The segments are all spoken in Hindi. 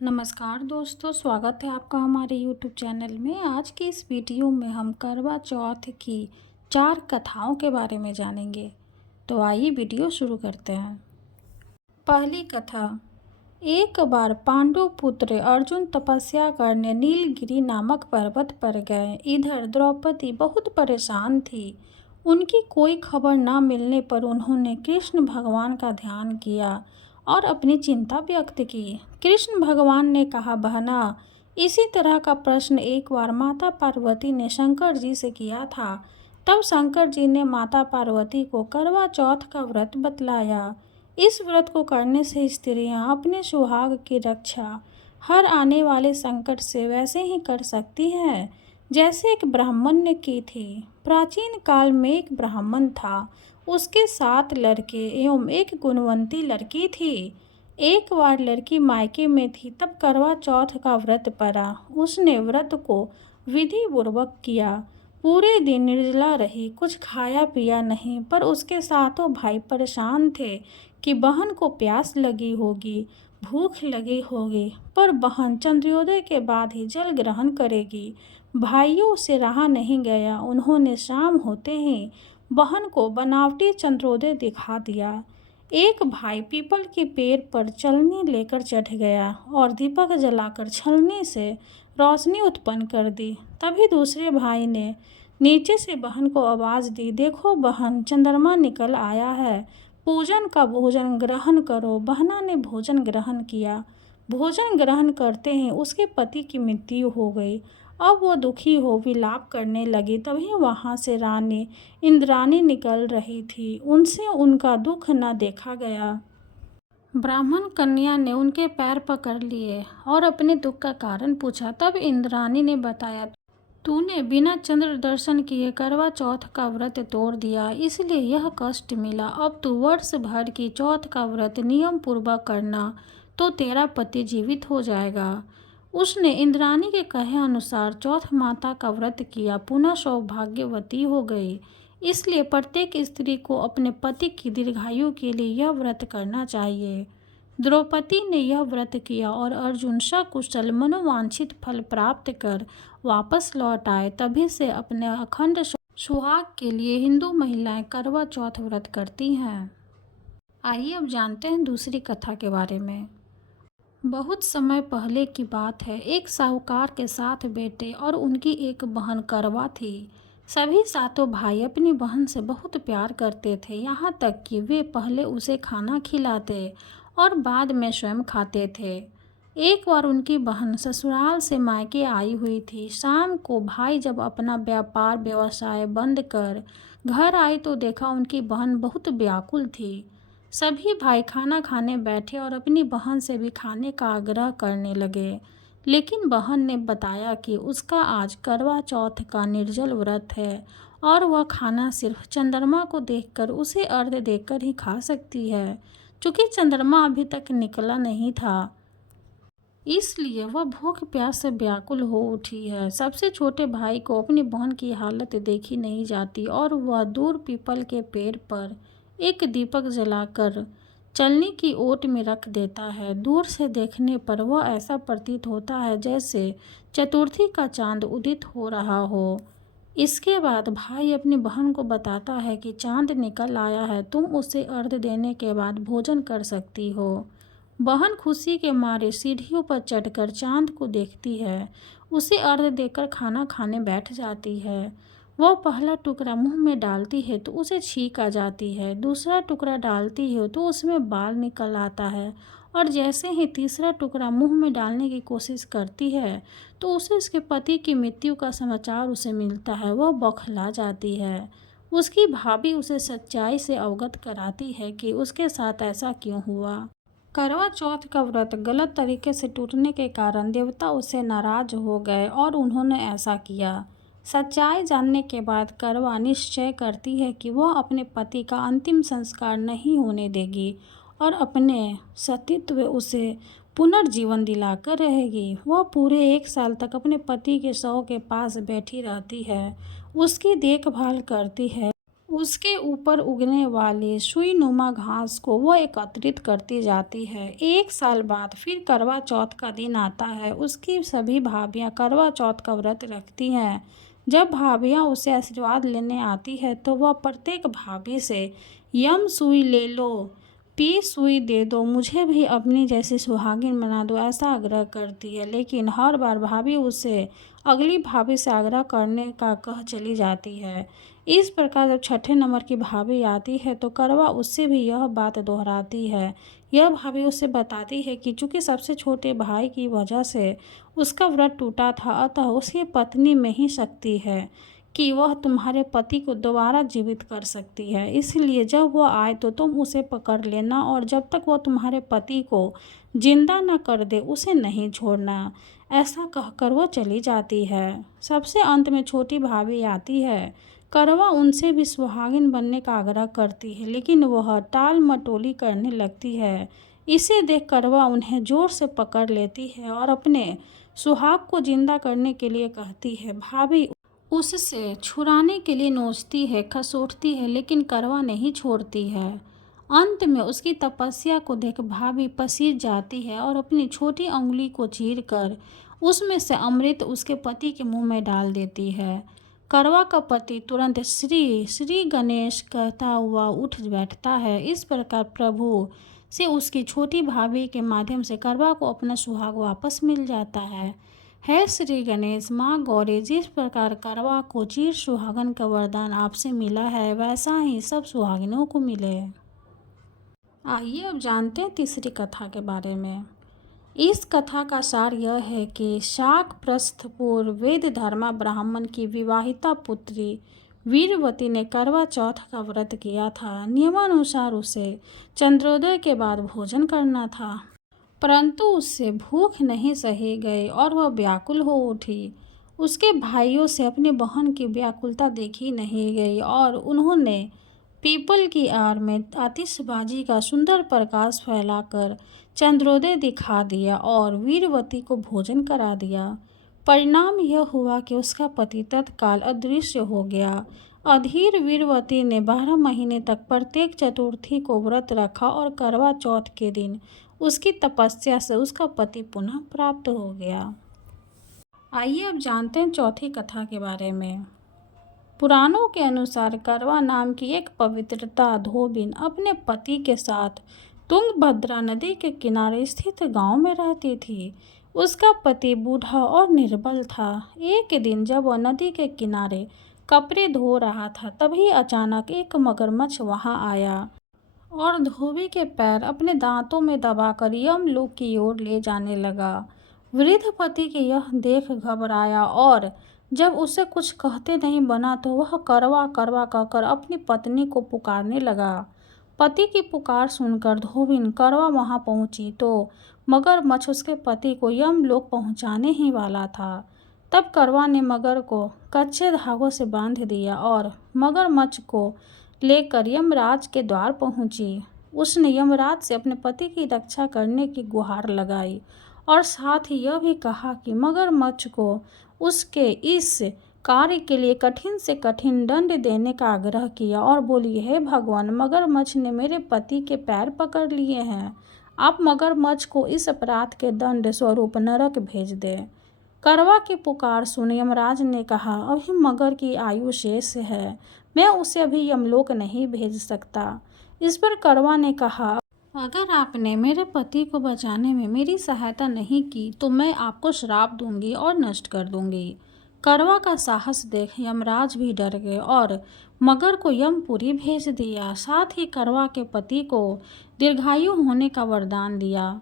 नमस्कार दोस्तों, स्वागत है आपका हमारे YouTube चैनल में। आज की इस वीडियो में हम करवा चौथ की 4 कथाओं के बारे में जानेंगे। तो आइए वीडियो शुरू करते हैं। पहली कथा। एक बार पांडु पुत्र अर्जुन तपस्या करने नीलगिरी नामक पर्वत पर गए। इधर द्रौपदी बहुत परेशान थी। उनकी कोई खबर न मिलने पर उन्होंने कृष्ण भगवान का ध्यान किया और अपनी चिंता व्यक्त की। कृष्ण भगवान ने कहा, बहना, इसी तरह का प्रश्न एक बार माता पार्वती ने शंकर जी से किया था। तब शंकर जी ने माता पार्वती को करवा चौथ का व्रत बतलाया। इस व्रत को करने से स्त्रियां अपने सुहाग की रक्षा हर आने वाले संकट से वैसे ही कर सकती हैं जैसे एक ब्राह्मण ने की थी। प्राचीन काल में एक ब्राह्मण था। उसके 7 लड़के एवं एक गुणवंती लड़की थी। एक बार लड़की मायके में थी, तब करवा चौथ का व्रत पड़ा। उसने व्रत को विधि पूर्वक किया। पूरे दिन निर्जला रही, कुछ खाया पिया नहीं। पर उसके सातों भाई परेशान थे कि बहन को प्यास लगी होगी, भूख लगी होगी, पर बहन चंद्रोदय के बाद ही जल ग्रहण करेगी। भाइयों से रहा नहीं गया। उन्होंने शाम होते ही बहन को बनावटी चंद्रोदय दिखा दिया। एक भाई पीपल के पेड़ पर चलनी लेकर चढ़ गया और दीपक जलाकर छलनी से रोशनी उत्पन्न कर दी। तभी दूसरे भाई ने नीचे से बहन को आवाज़ दी, देखो बहन, चंद्रमा निकल आया है, पूजन का भोजन ग्रहण करो। बहना ने भोजन ग्रहण किया। भोजन ग्रहण करते ही उसके पति की मृत्यु हो गई। अब वो दुखी हो विलाप करने लगी। तभी वहाँ से रानी इंद्राणी निकल रही थी। उनसे उनका दुख न देखा गया। ब्राह्मण कन्या ने उनके पैर पकड़ लिए और अपने दुख का कारण पूछा। तब इंद्राणी ने बताया, तूने बिना चंद्र दर्शन किए करवा चौथ का व्रत तोड़ दिया, इसलिए यह कष्ट मिला। अब तू वर्ष भर की चौथ का व्रत नियम पूर्वक करना, तो तेरा पति जीवित हो जाएगा। उसने इंद्राणी के कहे अनुसार चौथ माता का व्रत किया, पुनः सौभाग्यवती हो गई। इसलिए प्रत्येक स्त्री को अपने पति की दीर्घायु के लिए यह व्रत करना चाहिए। द्रौपदी ने यह व्रत किया और अर्जुन सकुशल मनोवांछित फल प्राप्त कर वापस लौट आए। तभी से अपने अखंड सुहाग के लिए हिंदू महिलाएं करवा चौथ व्रत करती हैं। आइए अब जानते हैं दूसरी कथा के बारे में। बहुत समय पहले की बात है। एक साहूकार के 7 बेटे और उनकी एक बहन करवा थी। सभी सातों भाई अपनी बहन से बहुत प्यार करते थे, यहाँ तक कि वे पहले उसे खाना खिलाते और बाद में स्वयं खाते थे। एक बार उनकी बहन ससुराल से मायके आई हुई थी। शाम को भाई जब अपना व्यापार व्यवसाय बंद कर घर आई तो देखा उनकी बहन बहुत व्याकुल थी। सभी भाई खाना खाने बैठे और अपनी बहन से भी खाने का आग्रह करने लगे, लेकिन बहन ने बताया कि उसका आज करवा चौथ का निर्जल व्रत है और वह खाना सिर्फ चंद्रमा को देखकर उसे अर्घ्य देकर ही खा सकती है। चूँकि चंद्रमा अभी तक निकला नहीं था, इसलिए वह भूख प्यास से व्याकुल हो उठी है। सबसे छोटे भाई को अपनी बहन की हालत देखी नहीं जाती और वह दूर पीपल के पेड़ पर एक दीपक जलाकर चलनी की ओट में रख देता है। दूर से देखने पर वह ऐसा प्रतीत होता है जैसे चतुर्थी का चांद उदित हो रहा हो। इसके बाद भाई अपनी बहन को बताता है कि चांद निकल आया है, तुम उसे अर्घ्य देने के बाद भोजन कर सकती हो। बहन खुशी के मारे सीढ़ियों पर चढ़कर चांद को देखती है, उसे अर्घ्य देकर खाना खाने बैठ जाती है। वह पहला टुकड़ा मुंह में डालती है तो उसे छींक आ जाती है, दूसरा टुकड़ा डालती है तो उसमें बाल निकल आता है, और जैसे ही तीसरा टुकड़ा मुंह में डालने की कोशिश करती है तो उसे उसके पति की मृत्यु का समाचार उसे मिलता है। वह बौखला जाती है। उसकी भाभी उसे सच्चाई से अवगत कराती है कि उसके साथ ऐसा क्यों हुआ। करवा चौथ का व्रत गलत तरीके से टूटने के कारण देवता उससे नाराज हो गए और उन्होंने ऐसा किया। सच्चाई जानने के बाद करवा निश्चय करती है कि वह अपने पति का अंतिम संस्कार नहीं होने देगी और अपने सतीत्व उसे पुनर्जीवन दिलाकर रहेगी। वह पूरे 1 साल तक अपने पति के शव के पास बैठी रहती है, उसकी देखभाल करती है, उसके ऊपर उगने वाली सुईनुमा घास को वो एकत्रित करती जाती है। 1 साल बाद फिर करवा चौथ का दिन आता है। उसकी सभी भाभियाँ करवा चौथ का व्रत रखती हैं। जब भाभियाँ उसे आशीर्वाद लेने आती है तो वह प्रत्येक भाभी से यम सुई ले लो, पी सुई दे दो, मुझे भी अपनी जैसी सुहागिन बना दो, ऐसा आग्रह करती है। लेकिन हर बार भाभी उसे अगली भाभी से आग्रह करने का कह चली जाती है। इस प्रकार जब छठे नंबर की भाभी आती है तो करवा उससे भी यह बात दोहराती है। यह भाभी उसे बताती है कि चूंकि सबसे छोटे भाई की वजह से उसका व्रत टूटा था, अतः उसकी पत्नी में ही शक्ति है कि वह तुम्हारे पति को दोबारा जीवित कर सकती है। इसलिए जब वह आए तो तुम उसे पकड़ लेना और जब तक वह तुम्हारे पति को जिंदा न कर दे उसे नहीं छोड़ना। ऐसा कहकर वो चली जाती है। सबसे अंत में छोटी भाभी आती है। करवा उनसे भी सुहागिन बनने का आग्रह करती है, लेकिन वह टाल मटोली करने लगती है। इसे देख करवा उन्हें जोर से पकड़ लेती है और अपने सुहाग को जिंदा करने के लिए कहती है। भाभी उससे छुड़ाने के लिए नोचती है, खसोटती है, लेकिन करवा नहीं छोड़ती है। अंत में उसकी तपस्या को देख भाभी पसीज जाती है और अपनी छोटी अंगुली को चीरकर उसमें से अमृत उसके पति के मुंह में डाल देती है। करवा का पति तुरंत श्री श्री गणेश कहता हुआ उठ बैठता है। इस प्रकार प्रभु से उसकी छोटी भाभी के माध्यम से करवा को अपना सुहाग वापस मिल जाता है। हे श्री गणेश, माँ गौरी, जिस प्रकार करवा को चिर सुहागन का वरदान आपसे मिला है वैसा ही सब सुहागिनों को मिले। आइए अब जानते हैं तीसरी कथा के बारे में। इस कथा का सार यह है कि शाक प्रस्थपुर वेदधर्मा ब्राह्मण की विवाहिता पुत्री वीरवती ने करवा चौथ का व्रत किया था। नियमानुसार उसे चंद्रोदय के बाद भोजन करना था, परंतु उससे भूख नहीं सही गई और वह व्याकुल हो उठी। उसके भाइयों से अपनी बहन की व्याकुलता देखी नहीं गई और उन्होंने पीपल की आड़ में आतिशबाजी का सुंदर प्रकाश फैलाकर चंद्रोदय दिखा दिया और वीरवती को भोजन करा दिया। परिणाम यह हुआ कि उसका पति तत्काल अदृश्य हो गया। अधीर वीरवती ने 12 महीने तक प्रत्येक चतुर्थी को व्रत रखा और करवा चौथ के दिन उसकी तपस्या से उसका पति पुनः प्राप्त हो गया। आइए अब जानते हैं चौथी कथा के बारे में। पुराणों के अनुसार करवा नाम की एक पवित्रता धोबिन अपने पति के साथ तुंगभद्रा नदी के किनारे स्थित गांव में रहती थी। उसका पति बूढ़ा और निर्बल था। एक दिन जब वह नदी के किनारे कपड़े धो रहा था, तभी अचानक एक मगरमच्छ वहां आया और धोबी के पैर अपने दांतों में दबाकर यमलोक की ओर ले जाने लगा। वृद्ध पति के यह देख घबराया और जब उसे कुछ कहते नहीं बना तो वह करवा करवा कहकर अपनी पत्नी को पुकारने लगा। पति की पुकार सुनकर धोबिन करवा वहां पहुंची तो मगरमच्छ उसके पति को यमलोक पहुंचाने ही वाला था। तब करवा ने मगर को कच्चे धागों से बांध दिया और मगरमच्छ को लेकर यमराज के द्वार पहुंची। उसने यमराज से अपने पति की रक्षा करने की गुहार लगाई और साथ ही यह भी कहा कि मगरमच्छ को उसके इस कार्य के लिए कठिन से कठिन दंड देने का आग्रह किया और बोली, हे भगवान, मगरमच्छ ने मेरे पति के पैर पकड़ लिए हैं। आप मगरमच्छ को इस अपराध के दंड स्वरूप नरक भेज दें। करवा की पुकार सुन यमराज ने कहा, अभी मगर की आयु शेष है, मैं उसे अभी यमलोक नहीं भेज सकता। इस पर करवा ने कहा, अगर आपने मेरे पति को बचाने में मेरी सहायता नहीं की तो मैं आपको श्राप दूंगी और नष्ट कर दूंगी। करवा का साहस देख यमराज भी डर गए और मगर को यमपुरी भेज दिया। साथ ही करवा के पति को दीर्घायु होने का वरदान दिया।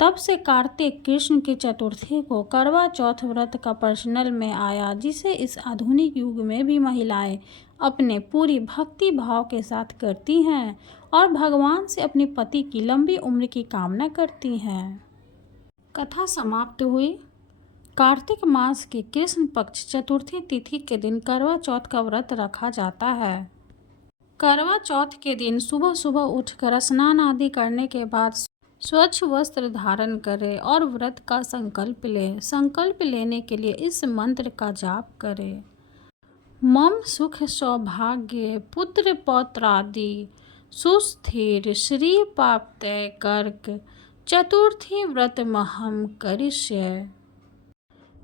तब से कार्तिक कृष्ण की चतुर्थी को करवा चौथ व्रत का प्रचलन में आया, जिसे इस आधुनिक युग में भी महिलाएं अपने पूरी भक्ति भाव के साथ करती हैं और भगवान से अपने पति की लंबी उम्र की कामना करती हैं। कथा समाप्त हुई। कार्तिक मास की कृष्ण पक्ष चतुर्थी तिथि के दिन करवा चौथ का व्रत रखा जाता है। करवा चौथ के दिन सुबह सुबह उठकर स्नान आदि करने के बाद स्वच्छ वस्त्र धारण करें और व्रत का संकल्प लें। संकल्प लेने के लिए इस मंत्र का जाप करें। मम सुख सौभाग्य पुत्र पौत्रादि सुस्थिर श्री प्राप्तये कर्क चतुर्थी व्रत महम करिष्ये।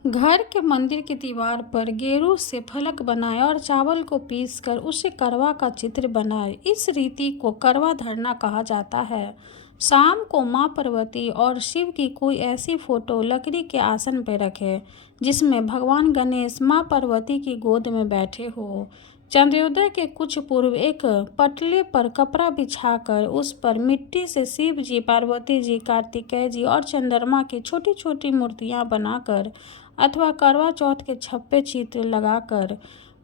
घर के मंदिर की दीवार पर गेरू से फलक बनाए और चावल को पीसकर उसे करवा का चित्र बनाए। इस रीति को करवा धरना कहा जाता है। शाम को माँ पार्वती और शिव की कोई ऐसी फोटो लकड़ी के आसन पर रखें जिसमें भगवान गणेश माँ पार्वती की गोद में बैठे हो। चंद्रोदय के कुछ पूर्व एक पटले पर कपड़ा बिछाकर उस पर मिट्टी से शिव जी, पार्वती जी, कार्तिकेय जी और चंद्रमा की छोटी छोटी मूर्तियां बनाकर अथवा करवा चौथ के छप्पे चित्र लगाकर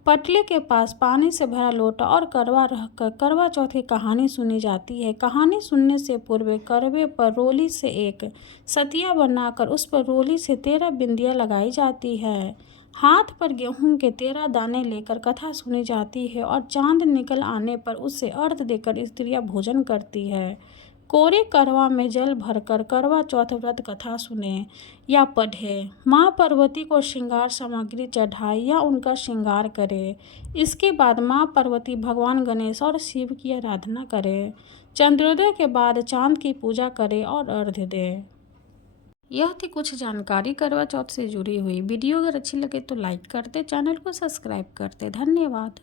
पटले के पास पानी से भरा लोटा और करवा रखकर करवा चौथ की कहानी सुनी जाती है। कहानी सुनने से पूर्व करवे पर रोली से एक सतिया बनाकर उस पर रोली से 13 बिंदियाँ लगाई जाती है। हाथ पर गेहूं के 13 दाने लेकर कथा सुनी जाती है और चांद निकल आने पर उसे अर्घ देकर स्त्रियां भोजन करती है। कोरे करवा में जल भरकर करवा चौथ व्रत कथा सुने या पढ़े। माँ पार्वती को श्रृंगार सामग्री चढ़ाए या उनका श्रृंगार करे। इसके बाद माँ पार्वती, भगवान गणेश और शिव की आराधना करे। चंद्रोदय के बाद चांद की पूजा करे और अर्घ्य दे। यह थी कुछ जानकारी करवा चौथ से जुड़ी हुई। वीडियो अगर अच्छी लगे तो लाइक करते, चैनल को सब्सक्राइब करते। धन्यवाद।